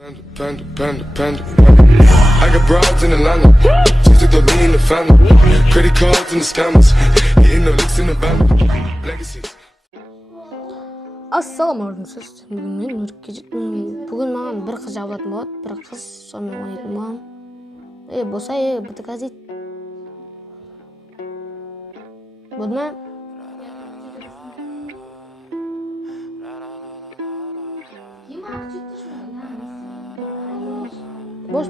I got broads in Atlanta, just to lean in the family. Credit cards and the scammers, hitting the licks in the band. Legacies. Ассалаумағалейкум, сіз бүгін мен өртке жеттім. Бүгін маған бір қыз жабылатын болады, бір қыз сонымен ойнайтын боламын. Болса, бітік аз дейді. Болды ма? Boş.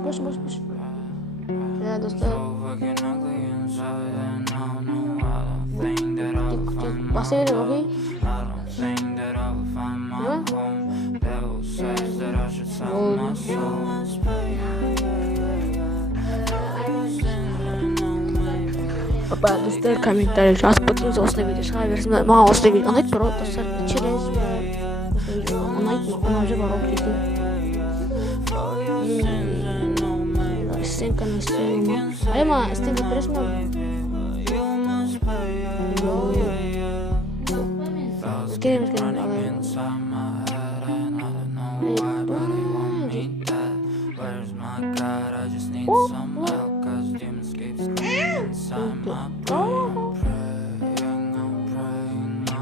Ya dostlar. Bahsedelim okey. Bapak dostlar komentarlar жазып кетіңіз, осындай видео шыға берсін. Маған осындай видео ұнайды, бірақ достар челлендж ұнайды, ұнап жүр бар оқитын. Стенка на стену. Ма стенка бересің бе? Келеміз.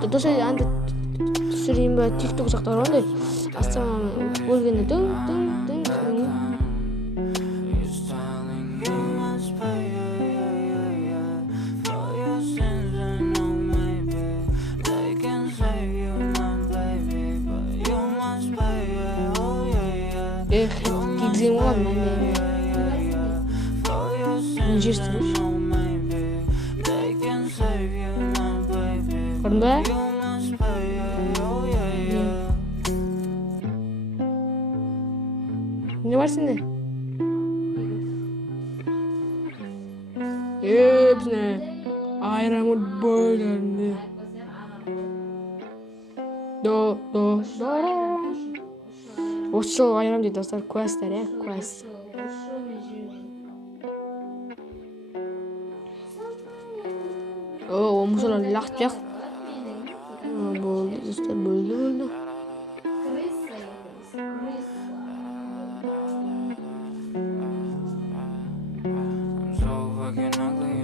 Достар, анда түсірейін бе, тикток жақта бар ондай. Астананың бөлгені дөң. Gideceğim olan ben de. İncirtmiş. Orada. Ne var sende? Hepsine ayramı böyle. Do. Осы айрам дейді достар, квесттер, квест. О, мұсылар лақтық. Болды, достар, болды.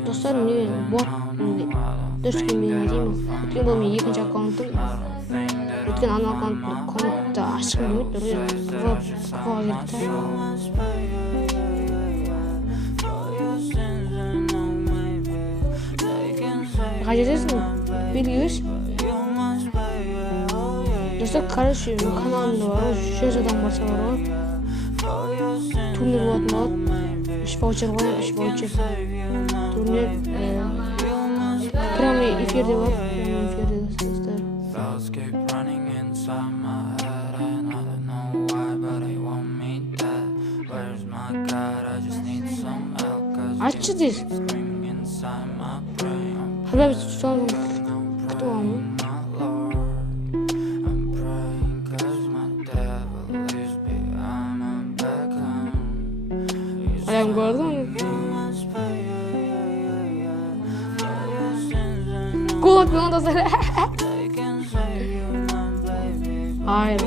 Достар, не бот, дөршкен мен деймін. Өткен бұл мен екінші аккаунтым. Өткен ана аккаунтты ашқым демейді, құға керекті. Қажетесің, белгі өш. Достар, короче, каналымда бар, 100 адам барса бар ғой. Турнир болатын болады. 3 ваучер қоям, 3 ваучер. Турнир прямый эфирде болады. Достар. Açı değil. Haber son kutu var mı? Ayağım gördün mü? Kulak mı onda sana? Hayır,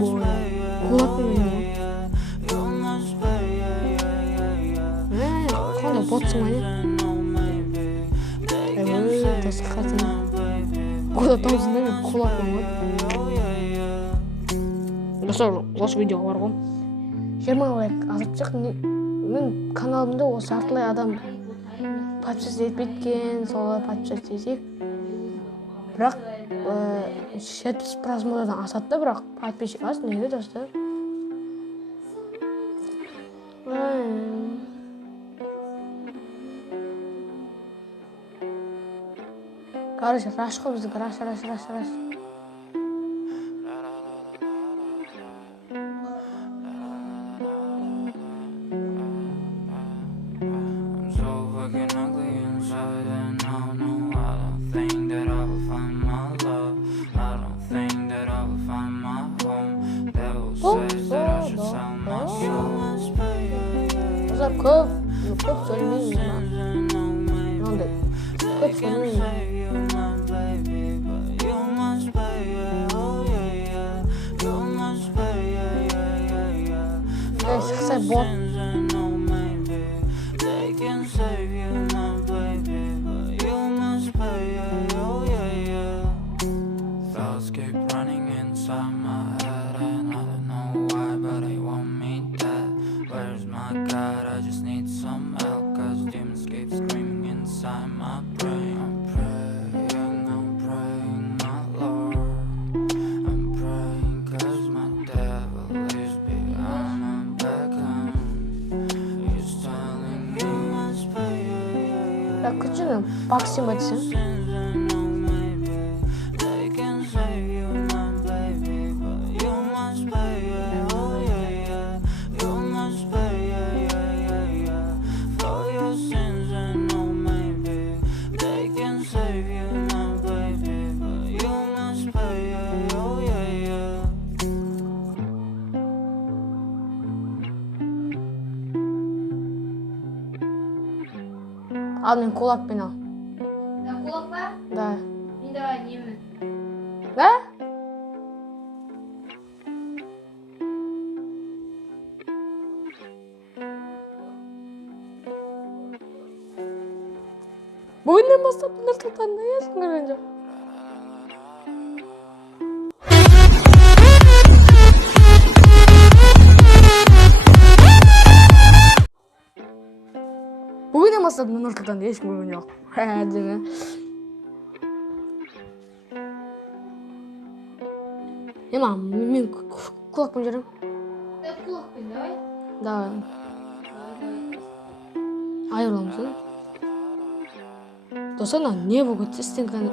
bu kulak mı? Botsың ба не? Достар қатың. Құда таусында мен құлапын ғой. Достар, осы видеоға бар ғой. 20 лайк азыртсақ, мен каналымда осы артылай адам подписаться етпеткен, солай подписаться етсек. Бірақ 70 просмотрдан асады да, бірақ подписчик аз, неге достар? Короче, раш қой біздікі, раш. Көп söylemeyeyim ben. Көп söylemeyeyim. 1 шықса болды. Күчүнү баксим айтсам. А, мен кулакпен ал. Да, кулак па? Да. Мен давай немін. Да? Бүгіннен бастап Нұрсұлтанды ешкім көрген жоқ. Бүгіннен бастап Нұрсұлтанды ешкім көрген жоқ. Әдемі. Мен кулакпен жүрем. Да, кулакпен давай. Давай. Айырыламыз. Достар, не болып кетті? Стенканы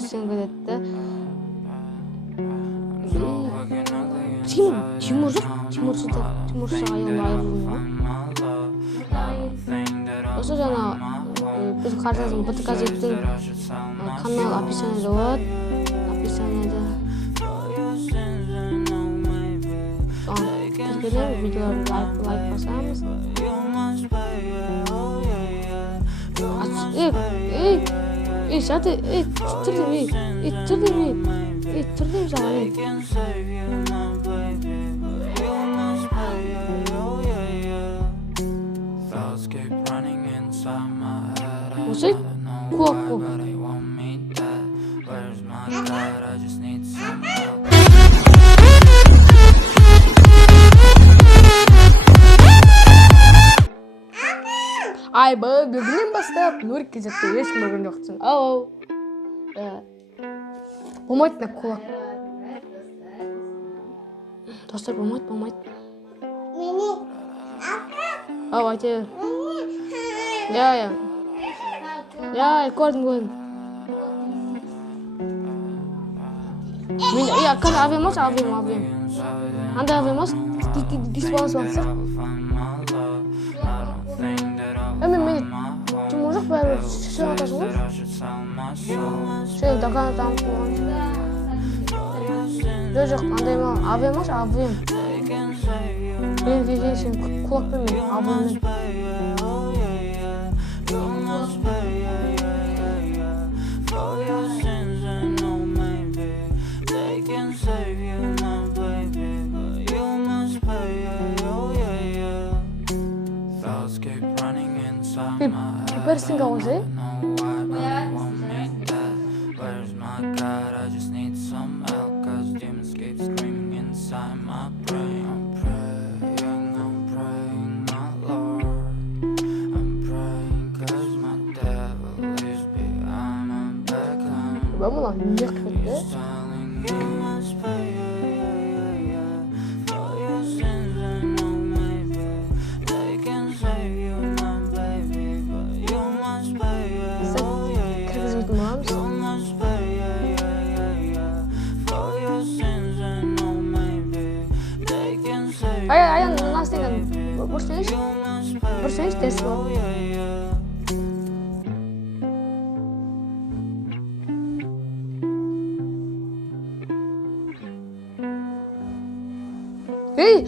кетті. Тимур жоқ? Тимурсыз айырылым. Достар, жаңа біз қарсаңыз БТК-зеттің канал описаниеде болады. Описаниеде. Тіркелер, видеоларды лайк басамыз. Түрдім жағаны. Осы кулак бұл. Ай, бүгіннен бастап Нұрик кезекті ешкім көрген жоқсың. Ау. Болмайды кулак. Достар, болмайды. Ау, айте. Көрдім. Қазір авемас. Анда авемас. Диспаланс бақсақ. Мен Тимур жоқ бәрі шешен атасың ғой? Шешен дақаны тамыз болған. Жоқ, андай ма, авем. Мен деген сен кулакпен мен, авеммен. Персинга қойса, Vamos не кетті. Аян, нас деген бүрсеңіз десі бол. Ей,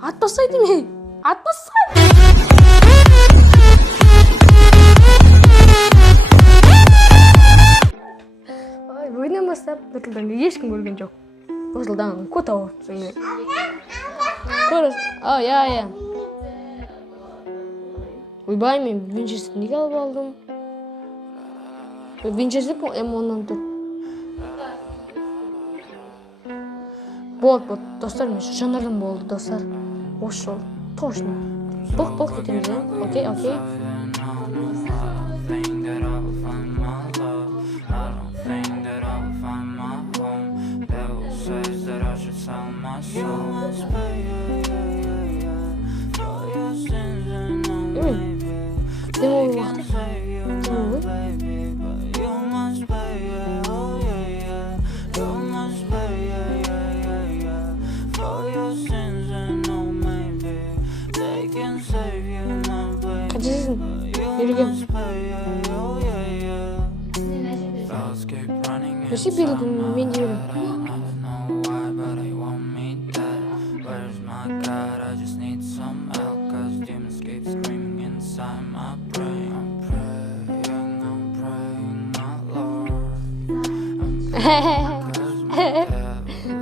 атпасай демей, атпасай! Бүгіннен бастап Нұрсұлтанды ешкім көрген жоқ. Нұрсұлтан көт ауырып Görüyoruz. Ya. Uybayım ben Winchester'ı niye alıp aldım? Winchester bu M14. Болды. Достар, мен жандардан болды, достар. Ошо, точно. Былқ кетеміз, Окей. Дем ой вақты. Қажесін, берген. Өсе берген, мен жерім.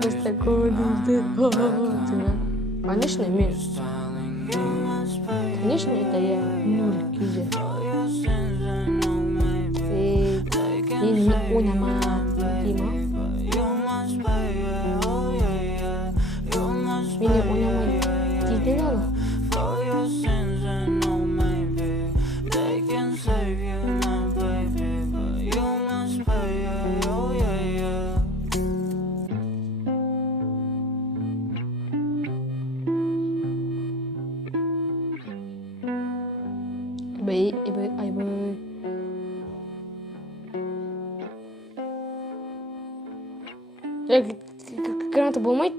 Достар көрдіңізді. Конечно, мен. Конечно, это я нуль кизе. Мен ойнамадым деймін. Мені ойнамайды дейтін алы. Айбай. Граната болмайды?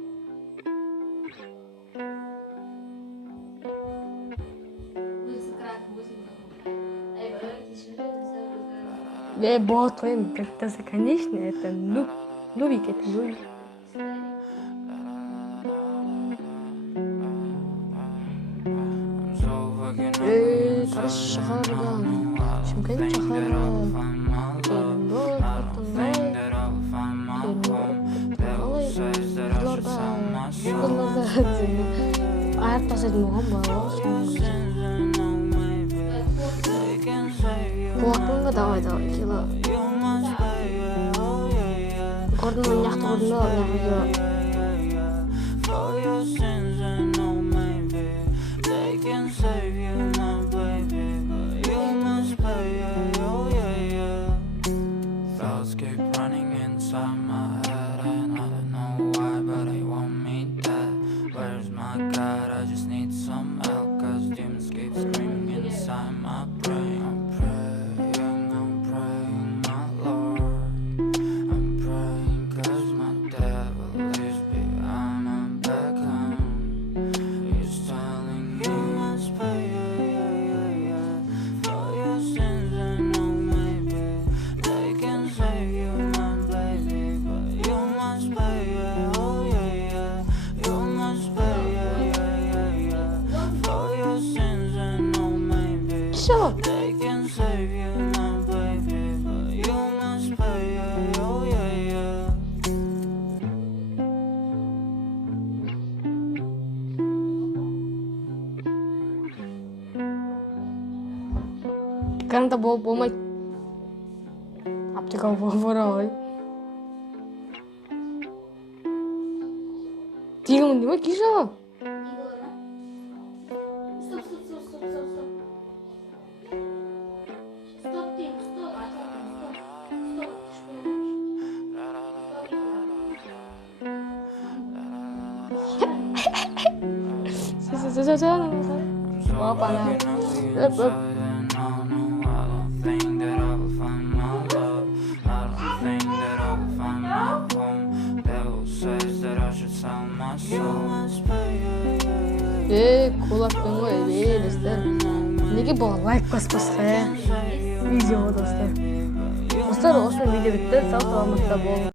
Болады ғой, это, конечно, это нубик, это нубик. АССАЛАУМАҒАЛЕЙКУМ. Шымкент шаһары. Аяқ басатын болған бала қуатыңға давай кило. Көрдіңмен яқты көрдіңді Thoughts keep running inside my head and I don't know why, but they want me dead. Where's my God? I just need some help, cause demons keep screaming inside my brain. I'm praying, my Lord. I'm praying cause my devil is behind my back home. He's telling me you must pay for your sins and know maybe they can save you, my baby, but you must pay, oh yeah. You must pay, for your sins and know maybe they can save you, my baby, but you must pay, oh yeah. Граната болмайды. Аптека бара ғой. Дегенмін деме, киша. Стоп. Kulaktan ғой, достар. Неге бұл лайк баспасқа, видео достар. Достар, осымен видео бітті, сау саламатта болыңыз.